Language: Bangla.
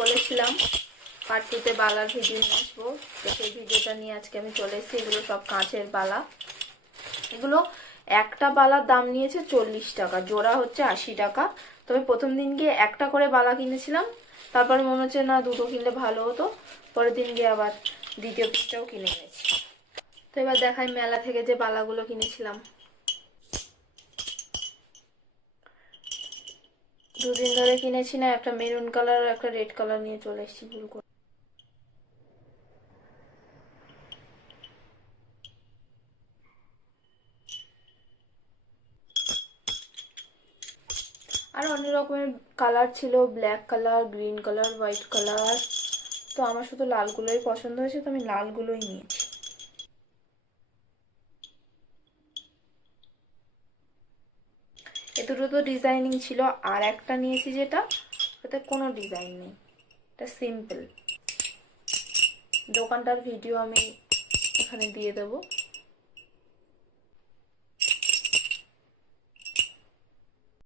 বলেছিলাম পার্ট 2-তে বালার ভিডিও নিয়ে আসবো, তো সেই ভিডিওটা নিয়ে আজকে আমি চলে এসেছি। এগুলো সব কাঁচের বালা। এগুলো একটা বালার দাম নিয়েছে 40 টাকা, জোড়া হচ্ছে 80 টাকা। তো আমি প্রথম দিন গিয়ে একটা করে বালা কিনেছিলাম, তারপর মনে হচ্ছে না দুটো কিনলে ভালো হতো, পরের দিন গিয়ে আবার দ্বিতীয় পিসটাও কিনে এনেছি। তো এবার দেখাই মেলা থেকে যে বালাগুলো কিনেছিলাম। দুদিন ধরে কিনেছি না, একটা মেরুন কালার আর একটা রেড কালার নিয়ে চলে এসেছি ভুল করে। আর অনেক রকমের কালার ছিল, black colour, green colour, white colour. তো আমার শুধু লালগুলোই পছন্দ হয়েছে, তো আমি লালগুলোই নিয়েছি। এ দুটো তো ডিজাইনিং ছিল, আর একটা নিয়েছি যেটা ওতে কোনো ডিজাইন নেই, এটা সিম্পল। দোকানটার ভিডিও আমি এখানে দিয়ে দেবো।